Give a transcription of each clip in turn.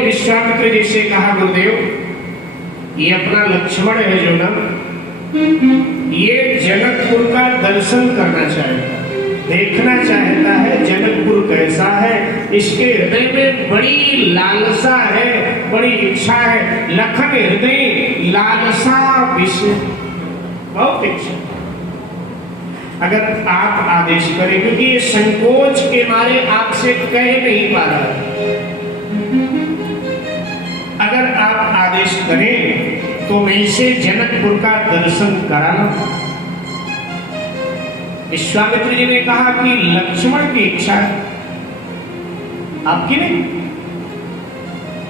विश्वामित्र जी से कहा, गुरुदेव ये अपना लक्ष्मण है जो ना, ये जनकपुर का दर्शन करना चाहता है, देखना चाहता है जनकपुर कैसा है। इसके हृदय में बड़ी लालसा है, बड़ी इच्छा है। लखन हृदय लालसा विषय, बहुत इच्छा। अगर आप आदेश करें, क्योंकि ये संकोच के मारे आपसे कह नहीं पा रहा, अगर आप आदेश करें तो मैं इसे जनकपुर का दर्शन कराना। विश्वामित्र जी ने कहा कि लक्ष्मण की इच्छा है, आपकी नहीं।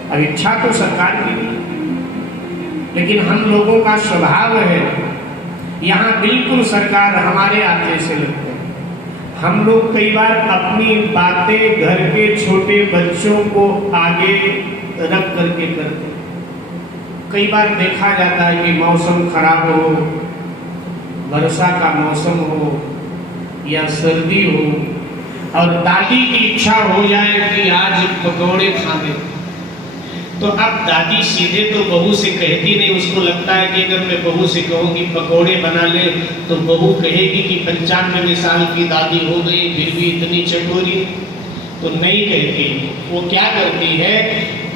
अब इच्छा तो सरकार की नहीं, लेकिन हम लोगों का स्वभाव है यहाँ बिल्कुल सरकार हमारे आगे से लगते हैं। हम लोग कई बार अपनी बातें घर के छोटे बच्चों को आगे रख करके करते। कई बार देखा जाता है कि मौसम खराब हो, वर्षा का मौसम हो या सर्दी हो, और दादी की इच्छा हो जाए कि आज पकौड़े खाने, तो अब दादी सीधे तो बहू से कहती नहीं। उसको लगता है कि अगर मैं बहू से कहूँगी पकौड़े बना ले तो बहू कहेगी कि 95 साल की दादी हो गई फिर भी इतनी चटोरी, तो नहीं कहती। वो क्या करती है,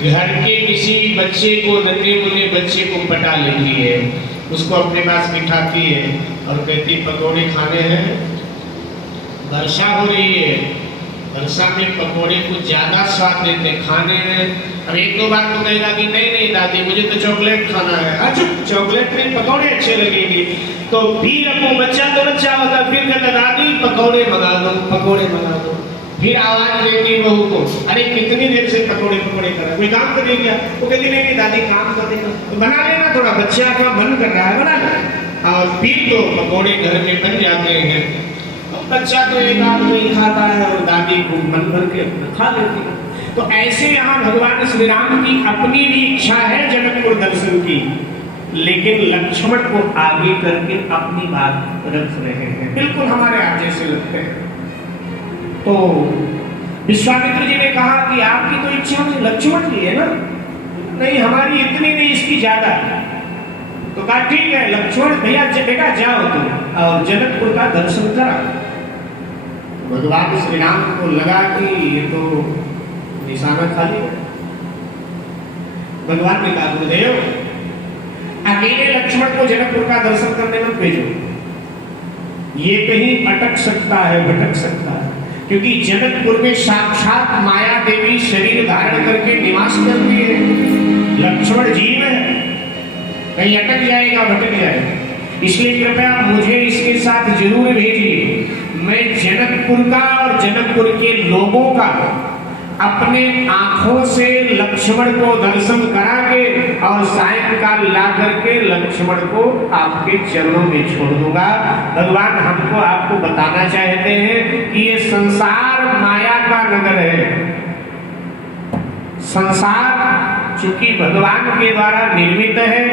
घर के किसी बच्चे को, नन्हे मुन्ने बच्चे को पटा लेती है, उसको अपने पास बिठाती है और कहती पकौड़े खाने हैं, वर्षा हो रही है, वर्षा में पकौड़े कुछ ज्यादा स्वाद देते हैं, खाने हैं। अब एक दो बार तो कहेगा कि नहीं नहीं दादी मुझे तो चॉकलेट खाना है। अच्छा चॉकलेट में पकौड़े अच्छे लगेंगे, तो फिर अब वो बच्चा तो बच्चा होता, फिर कहता दादी पकौड़े मंगा दो, पकौड़े मंगा दो। फिर आवाज देती बहू को, अरे कितनी देर से पकौड़े पकौड़े कर रहा है, कोई काम कर देगा? वो कहती नहीं नहीं दादी काम कर देगा, तो बना लेना, थोड़ा बच्चा का मन कर रहा है बना लेना। और फिर तो पकौड़े घर में बन जाते हैं। तो बच्चा तो एक आध नहीं खाता है और दादी को मन भर के खा लेती है। तो ऐसे यहाँ भगवान श्री राम की अपनी भी इच्छा है जनकपुर दर्शन की, लेकिन लक्ष्मण को आगे करके अपनी बात रख रहे हैं, बिल्कुल हमारे आगे से लगते हैं। तो विश्वामित्र जी ने कहा कि आपकी तो इच्छा में लक्ष्मण की है ना, नहीं हमारी इतनी नहीं, इसकी ज्यादा है। तो कहा ठीक है लक्ष्मण भैया बेटा जाओ तुम और जनकपुर का दर्शन करा। भगवान श्री राम को लगा कि ये तो निशाना खाली है। भगवान ने कहा गुरुदेव अकेले लक्ष्मण को जनकपुर का दर्शन करने मत भेजो, ये कहीं अटक सकता है, भटक सकता है, क्योंकि जनकपुर में साक्षात माया देवी शरीर धारण करके निवास करती है। लक्ष्मण जीव है, कहीं अटक जाएगा, भटक जाएगा, इसलिए कृपया मुझे इसके साथ जरूर भेजिए। मैं जनकपुर का और जनकपुर के लोगों का अपने आंखों से लक्ष्मण को दर्शन करा के और सायंकाल ला करके लक्ष्मण को आपके चरणों में छोड़ दूंगा। भगवान हमको आपको बताना चाहते हैं कि ये संसार माया का नगर है, संसार चूंकि भगवान के द्वारा निर्मित है,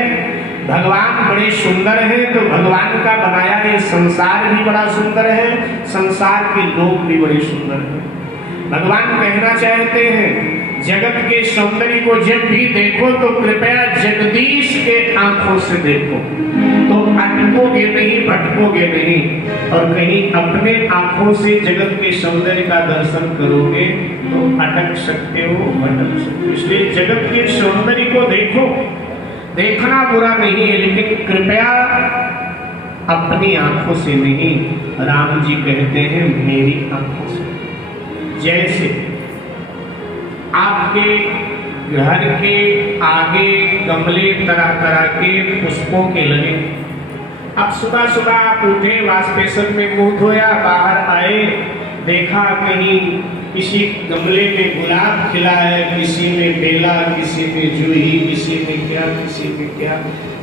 भगवान बड़े सुंदर हैं, तो भगवान का बनाया ये संसार भी बड़ा सुंदर है, संसार के लोग भी बड़े सुंदर हैं। भगवान कहना चाहते हैं जगत के सौंदर्य को जब भी देखो तो कृपया जगदीश के आंखों से देखो, तो अटकोगे नहीं, भटकोगे नहीं, और कहीं अपने आंखों से जगत के सौंदर्य का दर्शन करोगे तो अटक सकते हो, भटक सकते हो। इसलिए जगत के सौंदर्य को देखो, देखना बुरा नहीं है, लेकिन कृपया अपनी आंखों से नहीं, राम जी कहते हैं मेरी आंखों से। जैसे आपके घर के आगे गमले तरह तरह के पुष्पों के लगे, अब सुबह सुबह आप उठे, वाश बेसिन में मुंह धोया, बाहर आए, देखा कहीं किसी गमले में गुलाब खिला है, किसी में बेला, किसी में जूही, किसी में क्या, किसी में क्या,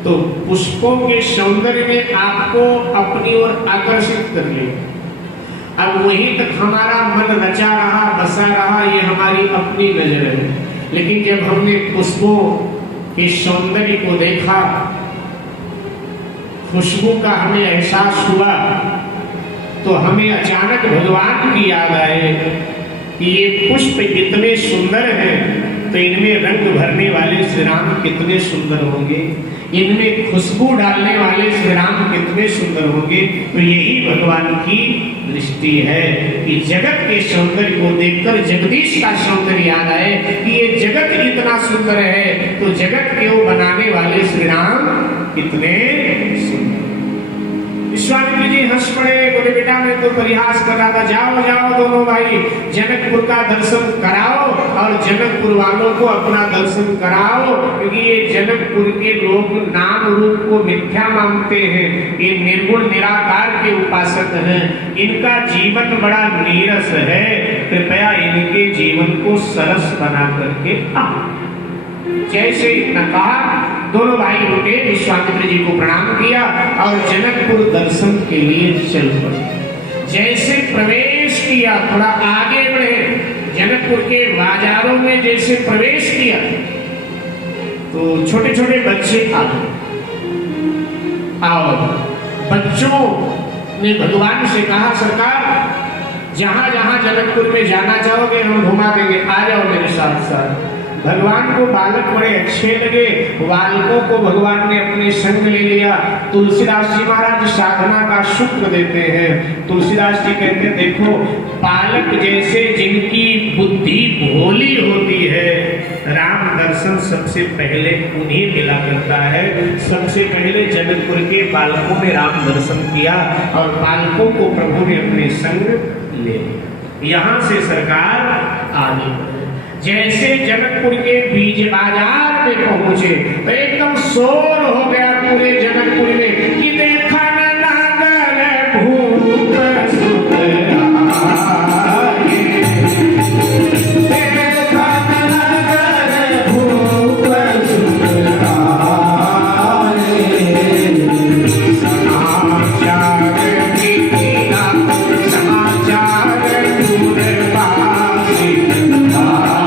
तो पुष्पों के सौंदर्य ने आपको अपनी ओर आकर्षित कर लिया। अब वहीं तक हमारा मन रचा रहा, बसा रहा, ये हमारी अपनी नजर है, लेकिन जब हमने पुष्पों के सौंदर्य को देखा, खुशबू का हमें एहसास हुआ, तो हमें अचानक भगवान की याद आए कि ये पुष्प कितने सुंदर हैं, तो इनमें रंग भरने वाले श्री राम कितने सुंदर होंगे, इनमें खुशबू डालने वाले श्री राम कितने सुंदर होंगे। तो यही भगवान की दृष्टि है कि जगत के सौंदर्य को देखकर जगदीश का सौंदर्य याद आए कि ये जगत इतना सुंदर है, तो जगत को बनाने वाले श्री राम कितने सुंदर। विश्वामित्र जी हंस पड़े, बोले बेटा मैं तो परिहास कर रहा था, जाओ जाओ दोनों भाई जनकपुर का दर्शन कराओ और जनकपुर वालों को अपना दर्शन कराओ, क्योंकि ये जनकपुर के लोग नाम रूप को मिथ्या मानते हैं, ये निर्गुण निराकार के उपासक हैं, इनका जीवन बड़ा नीरस है, कृपया इनके जीवन को सरस बना करके आओ। जैसे इतना कहा, दोनों भाई उठे, विश्वामित्र जी को प्रणाम किया और जनकपुर दर्शन के लिए चल पड़े। जैसे प्रवेश किया, थोड़ा आगे बढ़े, जनकपुर के बाजारों में जैसे प्रवेश किया तो छोटे छोटे बच्चे आ गए। और बच्चों ने भगवान से कहा सरकार जहां जहां जनकपुर में जाना चाहोगे हम घुमा देंगे, आ जाओ मेरे साथ साथ। भगवान को बालक बड़े अच्छे लगे, बालकों को भगवान ने अपने संग ले लिया। तुलसीदास जी महाराज साधना का सूत्र देते हैं, तुलसीदास जी कहते हैं देखो बालक जैसे जिनकी बुद्धि भोली होती है, राम दर्शन सबसे पहले उन्हें मिला करता है। सबसे पहले जनकपुर के बालकों ने राम दर्शन किया और बालकों को प्रभु ने अपने संग ले लिया। यहाँ से सरकार आगे बढ़ी। जैसे जनकपुर के बीज बाजार में पहुंचे तो एकदम शोर हो गया पूरे जनकपुर में कि देखा न नागर भूप सुत आए, देखा न नागर भूप सुत आए, समाचार मीठा समाचार दूरपासी समाचार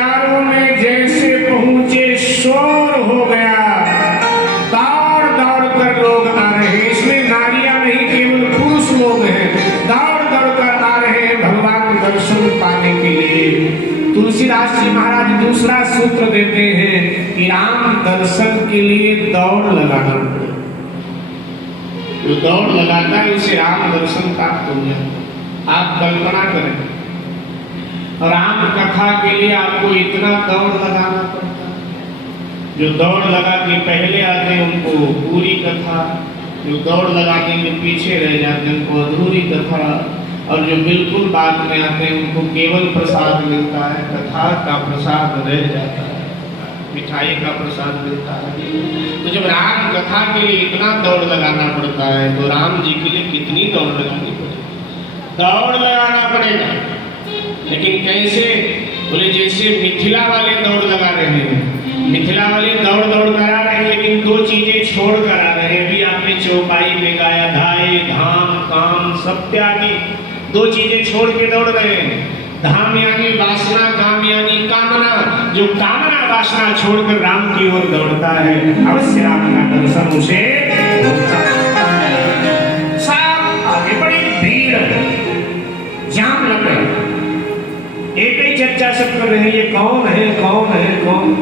बाजारों में जैसे पहुंचे शोर हो गया, दौड़ दौड़ कर लोग आ रहे हैं। इसमें नारियां नहीं, केवल पुरुष लोग हैं, दौड़ दौड़ कर आ रहे हैं भगवान दर्शन पाने के लिए। तुलसीदास जी महाराज दूसरा सूत्र देते हैं कि राम दर्शन के लिए दौड़ लगाना पड़ेगा। जो दौड़ लगाता है उसे राम दर्शन प्राप्त हो जाता। आप कल्पना करें, राम कथा के लिए आपको इतना दौड़ लगाना पड़ता है। जो दौड़ लगा के पहले आते हैं उनको पूरी कथा, जो दौड़ लगाने के पीछे रह जाते हैं उनको अधूरी कथा, और जो बिल्कुल बाद में आते हैं उनको केवल प्रसाद मिलता है, कथा का प्रसाद रह जाता है, मिठाई का प्रसाद मिलता है। तो जब राम कथा के लिए इतना दौड़ लगाना पड़ता है तो राम जी के लिए कितनी दौड़ लगानी पड़ेगी? दौड़ लगाना पड़ेगा। लेकिन कैसे? बोले जैसे मिथिला वाले दौड़ लगा रहे हैं, मिथिला वाले दौड़ दौड़ कर आ रहे हैं, लेकिन दो चीजें छोड़ कर आ रहे हैं। अभी आपने चौपाई में गाया, धाय धाम काम सत्यागी, दो चीजें छोड़ के दौड़ रहे हैं। धाम यानी वासना, काम यानी कामना। जो कामना वासना छोड़कर राम की ओर दौड़ता है, अवश्य राम का दर्शन उसे होता है। सब आगे बड़ी भीड़, जाम लग गए, एक ही चर्चा सब कर रहे हैं, ये कौन है कौन है कौन।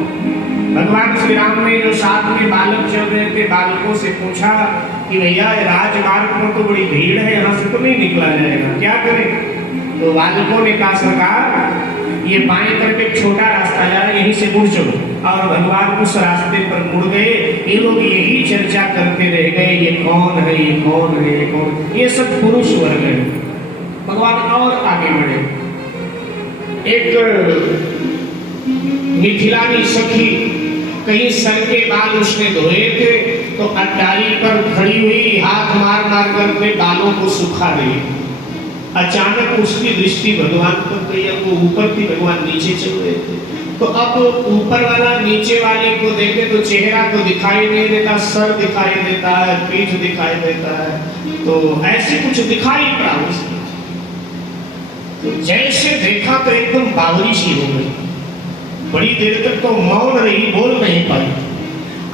भगवान श्री राम ने जो साथ में बालक चल रहे थे, बालकों से पूछा कि भैया राजमार्ग पर तो बड़ी भीड़ है, यहाँ से तो नहीं निकला जाएगा, क्या करें? तो बालकों ने कहा सरकार ये बाएं तरफ एक छोटा रास्ता जा रहा है, यहीं से मुड़ चलो। और भगवान उस रास्ते पर मुड़ गए। ये लोग यही चर्चा करते रह गए, ये कौन है ये कौन है ये कौन। ये सब पुरुष वर्ग है। भगवान और आगे बढ़े। एक मिथिलानी सखी कहीं सर के बाल उसने धोए थे, तो अटारी पर खड़ी हुई हाथ मार मार कर अपने बालों को सुखा रही। अचानक उसकी दृष्टि भगवान पर गई। अब वो ऊपर थी, भगवान नीचे चल रहे थे, तो अब ऊपर वाला नीचे वाले को देखे तो चेहरा तो दिखाई नहीं देता, सर दिखाई देता है, पीठ दिखाई देता है, तो ऐसे कुछ दिखाई पड़ा उसको। तो जैसे देखा तो एकदम बावरी सी हो गई। बड़ी देर तक तो मौन रही, बोल नहीं पाई।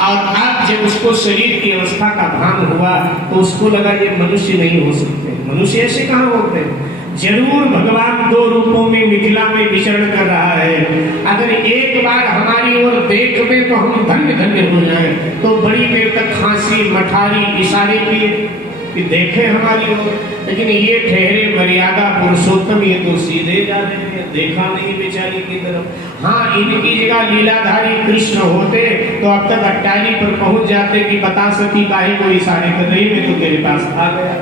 और अब जब उसको शरीर की अवस्था का भान हुआ तो उसको लगा ये मनुष्य नहीं हो सकते। मनुष्य ऐसे कहाँ होते हैं? जरूर भगवान दो रूपों में मिथिला में विचरण कर रहा है। अगर एक बार हमारी ओर देख ले तो हम धन्य धन्य हो जाए। तो बड़ी देर तक खांसी मठारी इशारे किए कि देखे हमारी ओर, लेकिन ये ठहरे मर्यादा पुरुषोत्तम, ये तो सीधे जा रहे हैं, देखा नहीं बेचारी की तरफ। हाँ, इनकी जगह लीलाधारी कृष्ण होते तो अब तक अट्टारी पर पहुंच जाते कि बता सकी काहे को इशारे कर रही, मैं तो तेरे पास आ गया।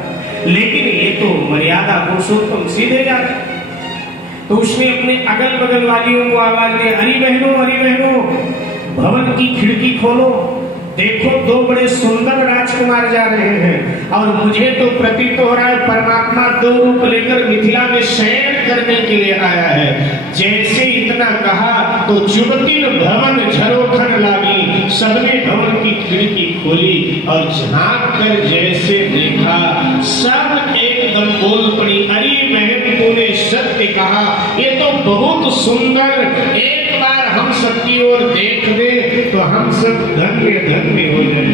लेकिन ये तो मर्यादा पुरुषोत्तम सीधे जा रहे। तो उसने अपने अगल बगल वालियों को आवाज दी, अरे बहनों भवन की खिड़की खोलो, देखो दो बड़े सुंदर राजकुमार जा रहे हैं। और मुझे तो प्रतीत हो रहा है परमात्मा दो रूप लेकर मिथिला में शयन करने के लिए आया है। जैसे इतना कहा तो जुबतिन भवन झरोखर लागी, सबने भवन की खिड़की खोली और झांक कर जैसे देखा, सब एकदम बोल पड़ी, अरे बहन तूने सत्य कहा, ये तो बहुत सुंदर, एक बार हम सबकी ओर देख दे तो हम सब धन्य धन्य हो जाए।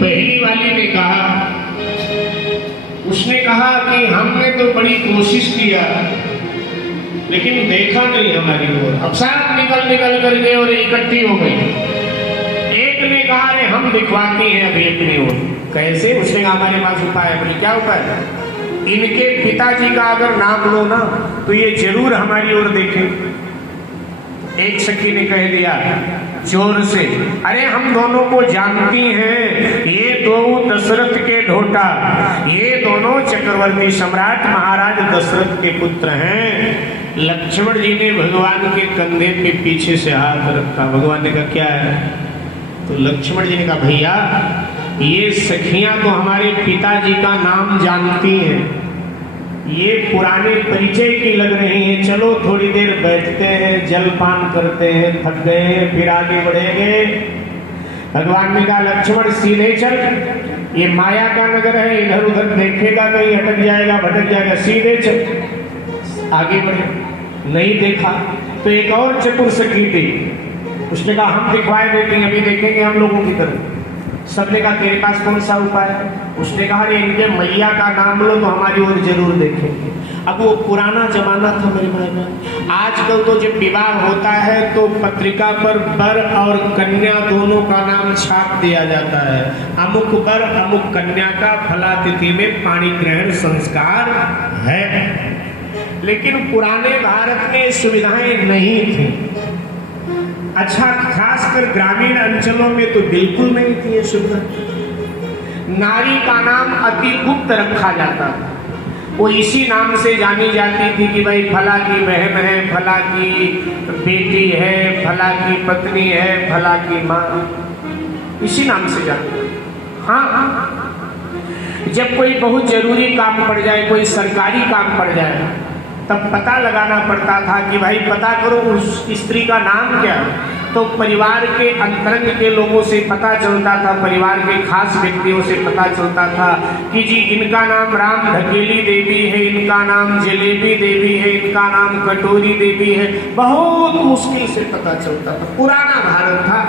पहली वाली ने कहा, उसने कहा कि हमने तो बड़ी कोशिश किया लेकिन देखा नहीं हमारी ओर। अब साथ निकल कर गए और इकट्ठी हो गई। एक ने कहा रे हम दिखवाती हैं अभी अपनी ओर। कैसे? उसने कहा हमारे पास उपाय है। बोले क्या उपाय है? इनके पिताजी का अगर नाम लो ना तो ये जरूर हमारी ओर देखें। एक सखी ने कह दिया जोर से, अरे हम दोनों को जानती हैं, ये दो दशरथ के ढोटा, ये दोनों चक्रवर्ती सम्राट महाराज दशरथ के पुत्र हैं। लक्ष्मण जी ने भगवान के कंधे पे पीछे से हाथ रखा। भगवान ने कहा क्या है? तो लक्ष्मण जी ने कहा भैया ये सखियां तो हमारे पिताजी का नाम जानती हैं, ये पुराने परिचय की लग रही हैं, चलो थोड़ी देर बैठते हैं, जलपान करते हैं, थक गए हैं, फिर आगे बढ़ेंगे। भगवान ने कहा लक्ष्मण सीधे चल, ये माया का नगर है, इधर उधर देखेगा नहीं, अटक जाएगा भटक जाएगा, सीधे चल। आगे बढ़े। नहीं देखा। तो एक और चतुर सखी थी, उसने कहा हम दिखवाए बेटी, अभी देखेंगे हम लोगों की तरफ। सबने कहा तेरे पास कौन सा उपाय है? उसने कहा अरे इनके मैया का नाम लो तो हमारी ओर जरूर देखेंगे। अब वो पुराना जमाना था मेरे भाई बहन। आजकल तो जब विवाह होता है तो पत्रिका पर वर और कन्या दोनों का नाम छाप दिया जाता है। अमुक वर अमुक कन्या का फला तिथि में पाणी ग्रहण संस्कार है। लेकिन पुराने भारत में सुविधाएं नहीं थी। अच्छा, खासकर ग्रामीण अंचलों में तो बिल्कुल नहीं थी ये सुविधा। नारी का नाम अति गुप्त रखा जाता था। वो इसी नाम से जानी जाती थी कि भाई फला की बहन है, फला की बेटी है, फला की पत्नी है, फला की माँ, इसी नाम से जानती। हाँ, जब कोई बहुत जरूरी काम पड़ जाए, कोई सरकारी काम पड़ जाए, तब पता लगाना पड़ता था कि भाई पता करो उस स्त्री का नाम क्या है। तो परिवार के अंतरंग के लोगों से पता चलता था, परिवार के खास व्यक्तियों से पता चलता था कि जी इनका नाम राम धकेली देवी है, इनका नाम जलेबी देवी है, इनका नाम कटोरी देवी है। बहुत मुश्किल से पता चलता था, पुराना भारत था।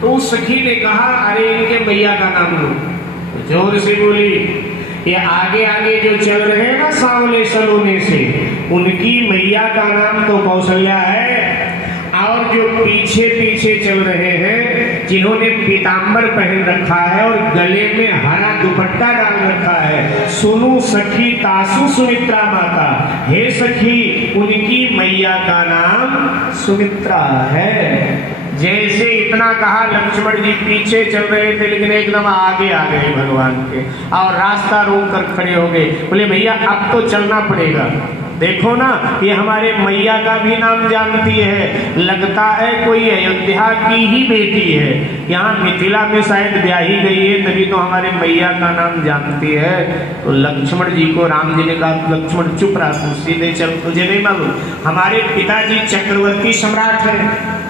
तो उस सखी ने कहा अरे इनके मैया का नाम लो। जोर से बोली, ये आगे आगे जो चल रहे हैं ना सांवले सलोने से, उनकी मैया का नाम तो कौशल्या है। और जो पीछे पीछे चल रहे हैं, जिन्होंने पीतांबर पहन रखा है और गले में हरा दुपट्टा डाल रखा है, सुनु सखी तासु सुमित्रा माता। हे सखी, उनकी मैया का नाम सुमित्रा है। जैसे इतना कहा, लक्ष्मण जी पीछे चल रहे थे लेकिन एकदम आगे आ गए भगवान के और रास्ता रोक कर खड़े हो गए। बोले भैया अब तो चलना पड़ेगा, देखो ना ये हमारे मैया का भी नाम जानती है, लगता है कोई अयोध्या की ही बेटी है, यहाँ मिथिला में शायद ब्याही गई है, तभी तो हमारे मैया का नाम जानती है। तो लक्ष्मण जी को राम जी ने कहा लक्ष्मण चुप रहा, तू सीधे चल, तुझे नहीं मालूम हमारे पिताजी चक्रवर्ती सम्राट हैं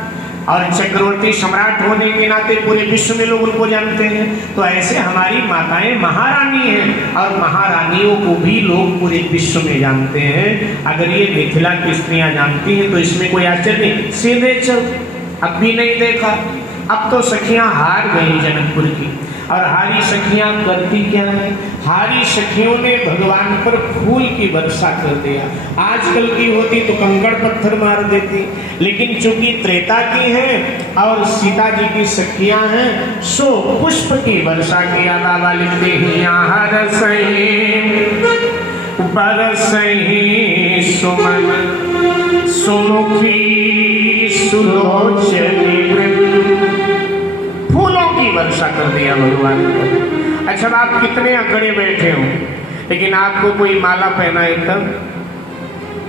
और चक्रवर्ती सम्राट होने के नाते पूरे विश्व में लोग उनको जानते हैं। तो ऐसे हमारी माताएं महारानी हैं और महारानियों को भी लोग पूरे विश्व में जानते हैं। अगर ये मिथिला की स्त्रियां जानती हैं तो इसमें कोई आश्चर्य नहीं, सीधे चल। अब भी नहीं देखा, अब तो सखियां हार गई जनकपुर की। और हारी सखियां करती क्या है? हारी सखियों ने भगवान पर फूल की वर्षा कर दिया। आजकल की होती तो कंकड़ पत्थर मार देती, लेकिन चूंकि त्रेता की हैं और सीता जी की सखियां हैं, सो पुष्प की वर्षा किया। बाबा लिखते हैं हर सही बरसही सुमन सुमुखी सुलोचनी फूलों की वर्षा कर दिया भगवान को। अच्छा, आप कितने अकड़े बैठे हो लेकिन आपको कोई माला पहनाए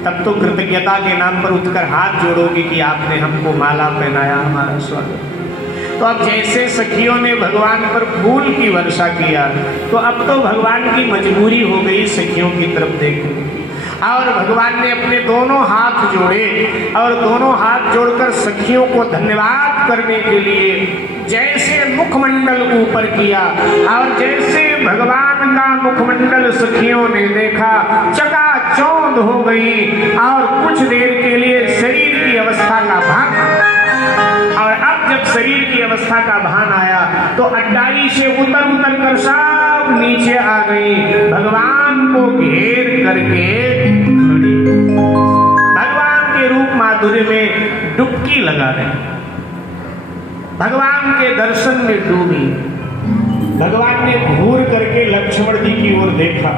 तब तो कृतज्ञता के नाम पर उठकर हाथ जोड़ोगे कि आपने हमको माला पहनाया, हमारा स्वागत। तो अब जैसे सखियों ने भगवान पर फूल की वर्षा किया, तो अब तो भगवान की मजबूरी हो गई सखियों की तरफ देखने की। और भगवान ने अपने दोनों हाथ जोड़े और दोनों हाथ जोड़कर सखियों को धन्यवाद करने के लिए जैसे मुखमंडल ऊपर किया और जैसे भगवान का मुखमंडल सखियों ने देखा, चकाचौंध हो गई और कुछ देर के लिए शरीर की अवस्था का भान। और अब जब शरीर की अवस्था का भान आया तो अड्डारी से उतर कर सब नीचे आ गई, भगवान को घेर करके खड़ी, भगवान के रूप माधुर्य में डुबकी लगा रहे, भगवान के दर्शन में डूबी। भगवान ने घूर करके लक्ष्मण जी की ओर देखा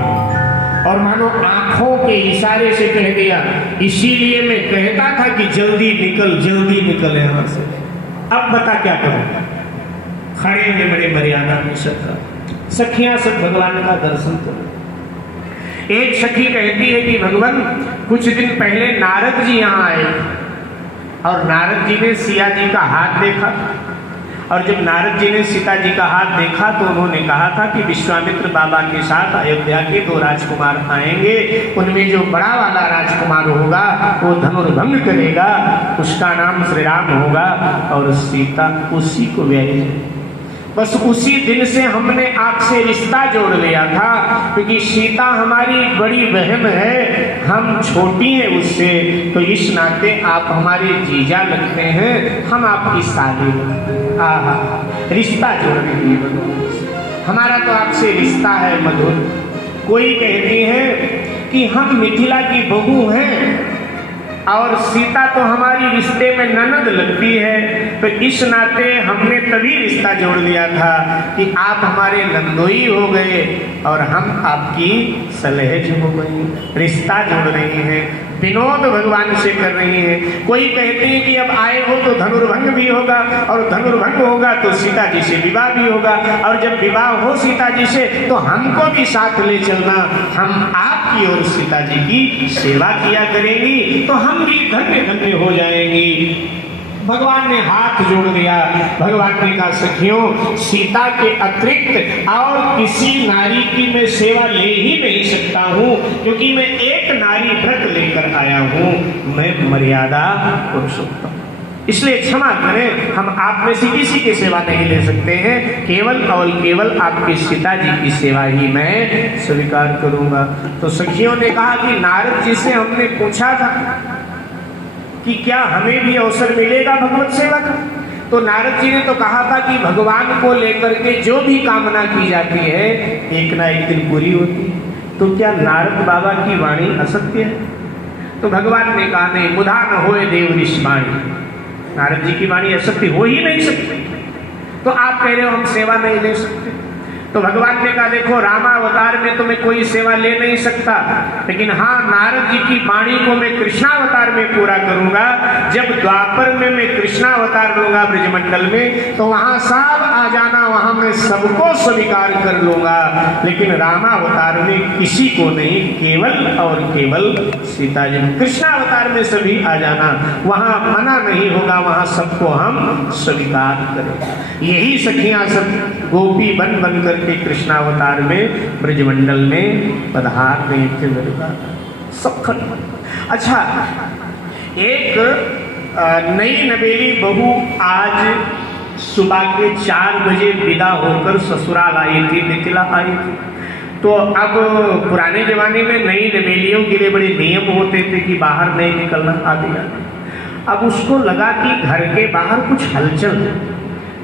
और मानो आंखों के इशारे से कह दिया, इसीलिए मैं कहता था कि जल्दी निकल यहाँ से। अब बता क्या करूं? खड़े हैं बड़े मर्यादा में सखियां सब भगवान का दर्शन करो। एक सखी कहती है कि भगवान कुछ दिन पहले नारद जी यहाँ आए और नारद जी ने सिया जी का हाथ देखा और जब नारद जी ने सीता जी का हाथ देखा तो उन्होंने कहा था कि विश्वामित्र बाबा के साथ अयोध्या के 2 राजकुमार आएंगे, उनमें जो बड़ा वाला राजकुमार होगा वो धनुर्भंग करेगा, उसका नाम श्री राम होगा और सीता उसी को ब्याहेगी। बस उसी दिन से हमने आपसे रिश्ता जोड़ लिया था, क्योंकि सीता हमारी बड़ी बहन है, हम छोटी हैं उससे, तो इस नाते आप हमारे जीजा लगते हैं, हम आपकी साली लगते हैं। आहा, रिश्ता जोड़ रही है भगवान से। हमारा तो आपसे रिश्ता है मधुर। कोई कहती है कि हम मिथिला की बहू हैं और सीता तो हमारी रिश्ते में ननद लगती है, तो इस नाते हमने तभी रिश्ता जोड़ लिया था कि आप हमारे नंदोई हो गए और हम आपकी सलहेज हो गई। रिश्ता जोड़ रही हैं, विनोद भगवान से कर रही हैं। कोई कहते हैं कि अब आए हो तो धनुर्भंग भी होगा, और धनुर्भंग होगा तो सीता जी से विवाह भी होगा, और जब विवाह हो सीता जी से तो हमको भी साथ ले चलना, हम आपकी और सीता जी की सेवा किया करेंगी, तो हम भी धन्य धन्य हो जाएंगी। भगवान ने हाथ जोड़ दिया। भगवान ने कहा सखियों, सीता के अतिरिक्त और किसी नारी की मैं सेवा ले ही नहीं सकता हूँ, क्योंकि मैं एक नारी व्रत लेकर आया हूँ, मैं मर्यादा पुरुषोत्तम। इसलिए क्षमा करें, हम आप में से किसी की सेवा नहीं ले सकते हैं, केवल और केवल आपकी सीता जी की सेवा ही मैं स्वीकार करूंगा। तो सखियों ने कहा कि नारद जी से हमने पूछा था कि क्या हमें भी अवसर मिलेगा भगवत सेवा का, तो नारद जी ने तो कहा था कि भगवान को लेकर के जो भी कामना की जाती है एक ना एक दिन पूरी होती है। तो क्या नारद बाबा की वाणी असत्य है? तो भगवान ने कहा नहीं, मुधा न होए देव ऋषि वाणी। नारद जी की वाणी असत्य हो ही नहीं सकती। तो आप कह रहे हो हम सेवा नहीं ले सकते, तो भगवान ने कहा देखो, रामावतार में तो मैं कोई सेवा ले नहीं सकता, लेकिन हाँ नारद जी की वाणी को मैं कृष्णावतार में पूरा करूंगा। जब द्वापर में मैं कृष्णावतार लूंगा ब्रजमंडल में, तो वहां सब आ जाना, वहां मैं सबको स्वीकार कर लूंगा, लेकिन रामावतार में किसी को नहीं, केवल और केवल सीता जी। कृष्णावतार में सभी आ जाना, वहां मना नहीं होगा, वहां सबको हम स्वीकार करेंगे। यही सखियां सब गोपी बन बन कर के कृष्णावतार में ब्रजमंडल में पधार गए थे। सखत अच्छा, एक नई नवेली बहू आज सुबह के 4 बजे विदा होकर ससुराल आई थी, मिथिला आई थी। तो अब पुराने जमाने में नई नवेलियों के लिए बड़े नियम होते थे कि बाहर नहीं निकलना आदि। अब उसको लगा कि घर के बाहर कुछ हलचल है,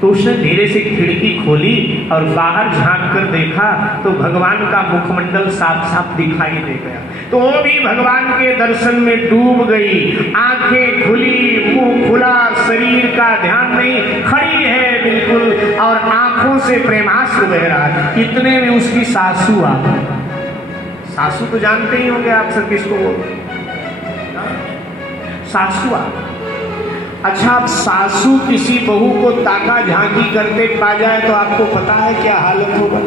तो उसने धीरे से खिड़की खोली और बाहर झांक कर देखा तो भगवान का मुखमंडल साफ साफ दिखाई दे गया। तो वो भी भगवान के दर्शन में डूब गई, आंखें खुली, मुंह खुला, शरीर का ध्यान नहीं, खड़ी है बिल्कुल, और आंखों से प्रेमाश्रु बह रहा है। इतने में उसकी सासू आ गई। सासू तो जानते ही होंगे आप सब किसको बोलते, सासू आ। अच्छा, अब सासू किसी बहू को ताका झांकी करते पा जाए तो आपको पता है क्या हालत होगा।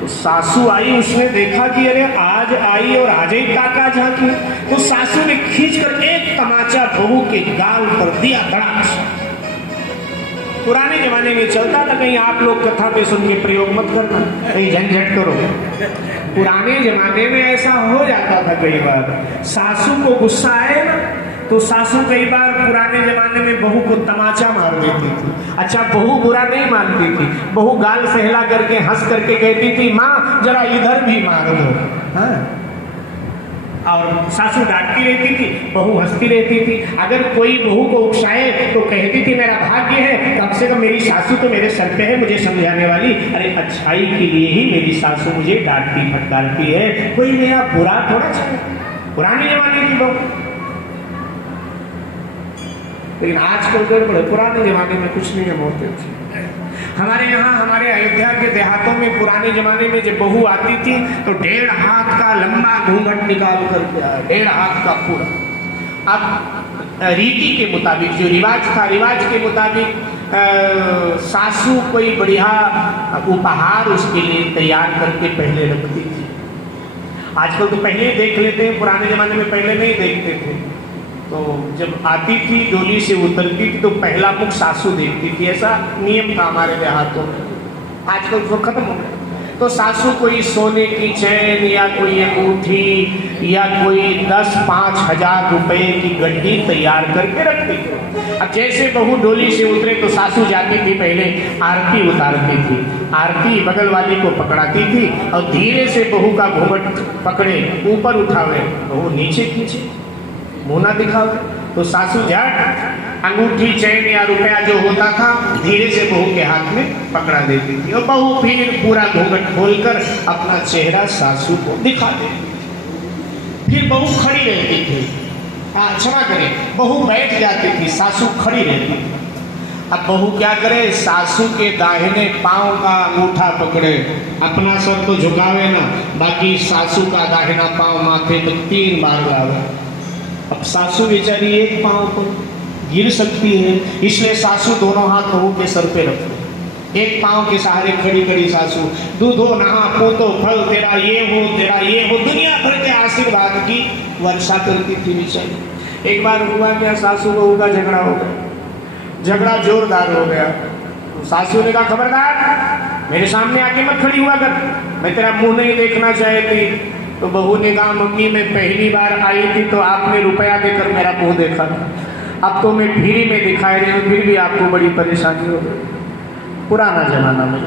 तो सासू आई, उसने देखा कि अरे आज आई और आज ही ताका झांकी, तो सासू ने खींच कर एक तमाचा बहू के गाल पर दिया, धड़ाक। पुराने जमाने में चलता था, कहीं आप लोग कथा में सुन के प्रयोग मत करना, कहीं झंझट करो। पुराने जमाने में ऐसा हो जाता था, कई बार सासू को गुस्सा आए ना, तो सासू कई बार पुराने जमाने में बहू को तमाचा मार देती थी। अच्छा, बहू बुरा नहीं मानती थी, बहू गाल सहला करके हंस करके कहती थी, माँ जरा इधर भी मार दो। हाँ? और सासू डांटती रहती थी, बहू हंसती रहती थी। अगर कोई बहू को उकसाए तो कहती थी मेरा भाग्य है, कम से कम मेरी सासू तो मेरे सर पे है मुझे समझाने वाली। अरे अच्छाई के लिए ही मेरी सासू मुझे डांटती फटकारती है, कोई मेरा बुरा थोड़ा चाहे। पुराने जमाने की बहू। लेकिन आजकल तो बड़े पुराने जमाने में कुछ नियम होते थे। हमारे यहाँ, हमारे अयोध्या के देहातों में पुराने जमाने में जब बहू आती थी तो 1.5 हाथ का लंबा घूंघट निकाल करके आया, 1.5 हाथ का पूरा। अब रीति के मुताबिक जो रिवाज था, रिवाज के मुताबिक सासू कोई बढ़िया उपहार उसके लिए तैयार करके पहले रखती थी। आजकल तो पहले ही देख लेते हैं, पुराने जमाने में पहले नहीं देखते थे। तो जब आती थी डोली से उतरती थी तो पहला मुख सासू देखती थी, ऐसा नियम था हमारे देहातों में। आजकल तो खत्म हो गया। तो सासू कोई सोने की चैन या कोई अंगूठी या कोई 10-5 हजार रुपए की गड्डी तैयार करके रखती थी। अब जैसे बहू डोली से उतरे तो सासू जाती थी, पहले आरती उतारती थी, आरती बगल वाली को पकड़ाती थी और धीरे से बहू का घूंघट पकड़े ऊपर उठावे, बहू नीचे खींचे, मुंह ना दिखावे, तो सासू झट अंगूठी चैन या रुपया जो होता था धीरे से बहू के हाथ में पकड़ा देती थी और बहू फिर पूरा घूंघट खोलकर अपना चेहरा सासू को दिखा देती थी। फिर बहू खड़ी रहती थी, क्षमा करें, बहू बैठ जाती थी, सासू खड़ी रहती थी। अब बहू क्या करे, सासू के दाहिने पांव का अंगूठा पकड़े, अपना सर तो झुकावे ना, बाकी सासू का दाहिना पांव माथे पे 3 बार लावे। अब सासू बेचारी एक पांव पर गिर सकती है, इसलिए सासू दोनों हाथ बहू के सर पे रखते, एक पांव के सहारे खड़ी खड़ी सासू दूधो नहा पोतो फल तेरा ये हो तेरा ये हो, दुनिया भर के आशीर्वाद की वर्षा करती थी बेचारी। एक बार हुआ क्या, सासू बहू का झगड़ा हो गया, झगड़ा जोरदार हो गया। सासू ने कहा खबरदार मेरे सामने आके मत खड़ी हुआ कर, मैं तेरा मुंह नहीं देखना चाहती। तो बहू ने कहा मम्मी मैं पहली बार आई थी तो आपने रुपया देकर मेरा मुंह देखा, अब तो मैं फ्री में दिखाई रही हूँ, फिर भी आपको बड़ी परेशानी हो गई। पुराना जमाना में,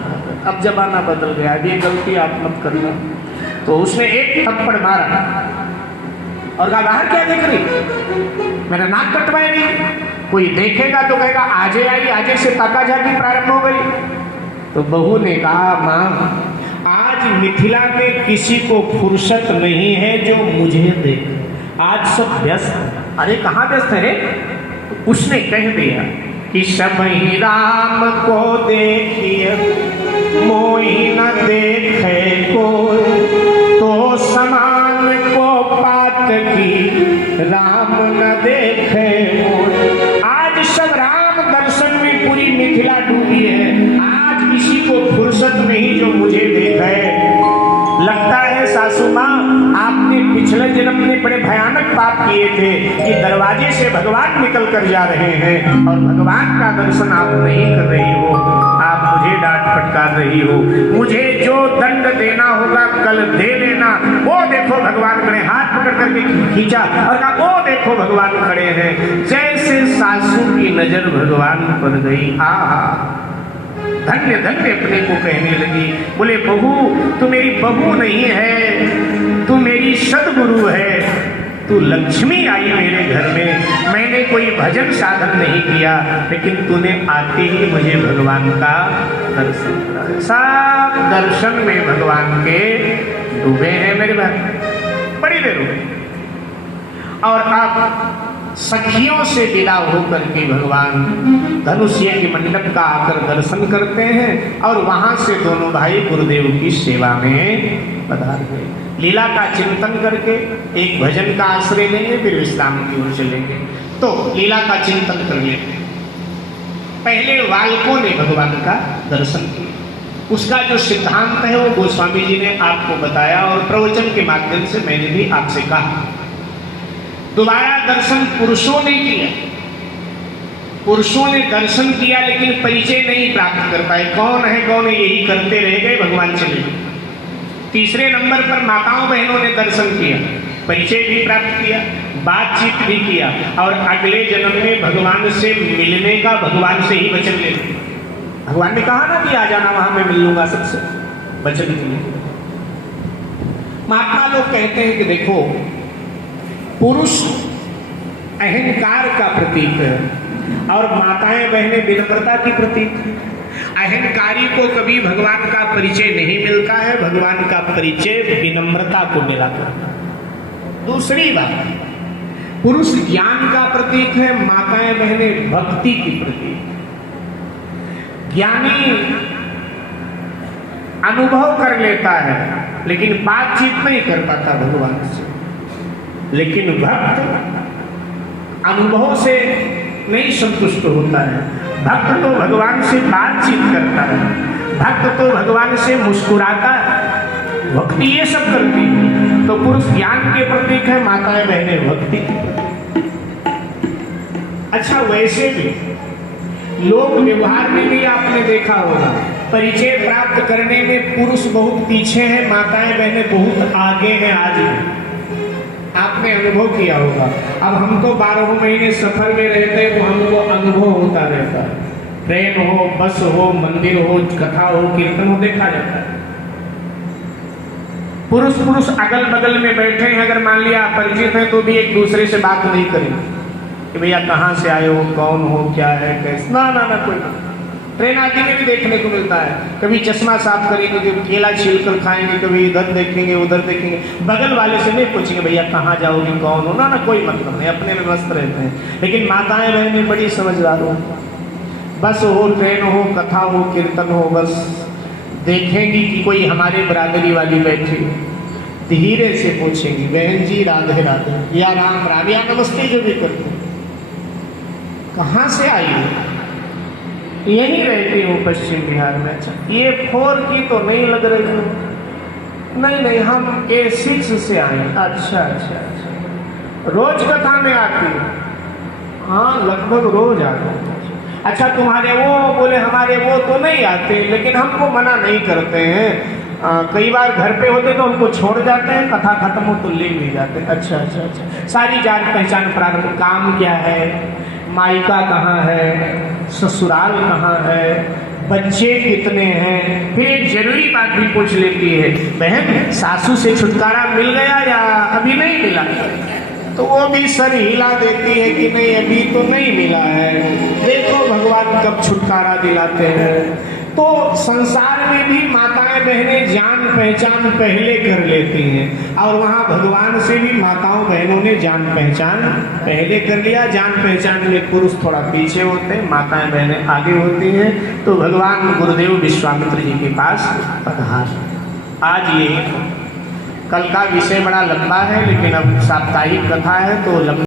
अब जमाना बदल गया, ये गलती आप मत करना। तो उसने एक थप्पड़ मारा और कहा बाहर क्या देख रही, मेरा नाक कटवाए नहीं, कोई देखेगा तो कहेगा आजे आई, आजे से ताका झाकी प्रारंभ हो गई। तो बहू ने कहा माँ आज मिथिला में किसी को फुर्सत नहीं है जो मुझे देख, आज सब व्यस्त। अरे कहाँ व्यस्त है रे? तो उसने कह दिया कि सब ही राम को देखिए मोहि न देखे कोई, तो समान को पात की राम न देखे मोई। आज सब राम दर्शन में पूरी मिथिला डूबी है, आज किसी को फुर्सत नहीं जो मुझे देखे। लगता है सासू माँ आपने पिछले जन्म में बड़े भयानक पाप किए थे कि दरवाजे से भगवान निकल कर जा रहे हैं और भगवान का दर्शन आप नहीं कर रही हो, आप मुझे डांट फटकार रही हो। मुझे जो दंड देना होगा कल दे लेना। वो देखो भगवान खड़े, हाथ पकड़ करके खींचा और कहा वो देखो भगवान खड़े हैं। जैसे सासू की नजर भगवान पर गई, आहा धन्य धन्य अपने को कहने लगी। बोले बहू तू मेरी बहू नहीं है, तू मेरी सदगुरु है, तू लक्ष्मी आई मेरे घर में। मैंने कोई भजन साधन नहीं किया, लेकिन तूने आते ही मुझे भगवान का दर्शन करा। सब दर्शन में भगवान के डूबे हैं मेरे भाई, बड़ी देर हो गई। और अब सखियों से विदा होकर के भगवान धनुष यज्ञ मंडप का आकर दर्शन करते हैं और वहां से दोनों भाई गुरुदेव की सेवा में पधार गए। लीला का चिंतन करके एक भजन का आश्रय लेंगे, फिर विश्राम की ओर चलेंगे। तो लीला का चिंतन कर लेते। पहले बालकों ने भगवान का दर्शन किया, उसका जो सिद्धांत है वो गोस्वामी जी ने आपको बताया और प्रवचन के माध्यम से मैंने भी आपसे कहा। दोबारा दर्शन पुरुषों ने किया, पुरुषों ने दर्शन किया लेकिन परिचय नहीं प्राप्त कर पाए, कौन है कौन है यही करते रह गए, भगवान चले गए। तीसरे नंबर पर माताओं बहनों ने दर्शन किया, परिचय भी प्राप्त किया, बातचीत भी किया और अगले जन्म में भगवान से मिलने का भगवान से ही वचन ले लिया। भगवान ने कहा ना कि आ जाना वहां मैं मिल लूंगा सबसे, वचन दिए। महात्मा लोग कहते हैं कि देखो पुरुष अहंकार का प्रतीक है और माताएं बहनें विनम्रता की प्रतीक है। अहंकारी को कभी भगवान का परिचय नहीं मिलता है, भगवान का परिचय विनम्रता को मिला करता है। दूसरी बात, पुरुष ज्ञान का प्रतीक है, माताएं बहनें भक्ति की प्रतीक। ज्ञानी अनुभव कर लेता है लेकिन बातचीत नहीं कर पाता भगवान से, लेकिन भक्त अनुभव से नहीं संतुष्ट होता है। भक्त तो भगवान से बातचीत करता है, भक्त तो भगवान से मुस्कुराता है, भक्ति ये सब करती है। तो पुरुष ज्ञान के प्रतीक है, माताएं बहनें भक्ति की प्रतीक। अच्छा वैसे भी लोक व्यवहार में भी आपने देखा होगा, परिचय प्राप्त करने में पुरुष बहुत पीछे हैं, माताएं बहनें बहुत आगे हैं। आज आपने अनुभव किया होगा। अब हम तो 12 महीने सफर में रहते हैं, तो हमको अनुभव होता रहता है। ट्रेन हो, बस हो, मंदिर हो, कथा हो, कीर्तन हो, देखा जाता है। पुरुष अगल बगल में बैठे हैं, अगर मान लिया आप परिचित हैं तो भी एक दूसरे से बात नहीं करेंगे कि भैया कहाँ से आए हो, कौन हो, क्या है, कैसे, ना ना ना, कोई ना। ट्रेन आदि में भी देखने को मिलता है, कभी चश्मा साफ करेंगे, कभी केला छील कर खाएंगे, कभी इधर देखेंगे, उधर देखेंगे, बगल वाले से नहीं पूछेंगे भैया कहाँ जाओगे, कौन हो, ना ना, कोई मतलब नहीं, अपने में मस्त रहते हैं। लेकिन माताएं बहनें बड़ी समझदार हो, बस हो, ट्रेन हो, कथा हो, कीर्तन हो, बस देखेंगी कि कोई हमारे बरादरी वाली बैठी, धीरे से पूछेंगी बहन जी राधे राधे, या राम राम, या नमस्ते, जो भी करते, कहाँ से आई हो? यहीं रहती हूँ पश्चिम बिहार में। अच्छा, ये 4 की तो नहीं लग रही हो? नहीं नहीं, हम A6 से आए। अच्छा अच्छा अच्छा, रोज कथा में आती हो? हाँ, लगभग रोज आते हैं। अच्छा, तुम्हारे वो बोले हमारे वो तो नहीं आते, लेकिन हमको मना नहीं करते हैं। कई बार घर पे होते तो हमको छोड़ जाते हैं, कथा खत्म हो तो ले भी जाते हैं। अच्छा अच्छा अच्छा, सारी जान पहचान प्राप्त, काम क्या है, मायका कहाँ है, ससुराल कहाँ है, बच्चे कितने हैं, फिर एक जरूरी बात भी पूछ लेती है, बहन सासू से छुटकारा मिल गया या अभी नहीं मिला? तो वो भी सर हिला देती है कि नहीं, अभी तो नहीं मिला है, देखो भगवान कब छुटकारा दिलाते हैं। तो संसार में भी माताएं बहनें जान पहचान पहले कर लेती हैं, और वहाँ भगवान से भी माताओं बहनों ने जान पहचान पहले कर लिया। जान पहचान में पुरुष थोड़ा पीछे होते हैं, माताएं बहनें आगे होती हैं। तो भगवान गुरुदेव विश्वामित्र जी के पास पधार। आज ये कल का विषय बड़ा लंबा है, लेकिन अब साप्ताहिक कथा है तो लंबा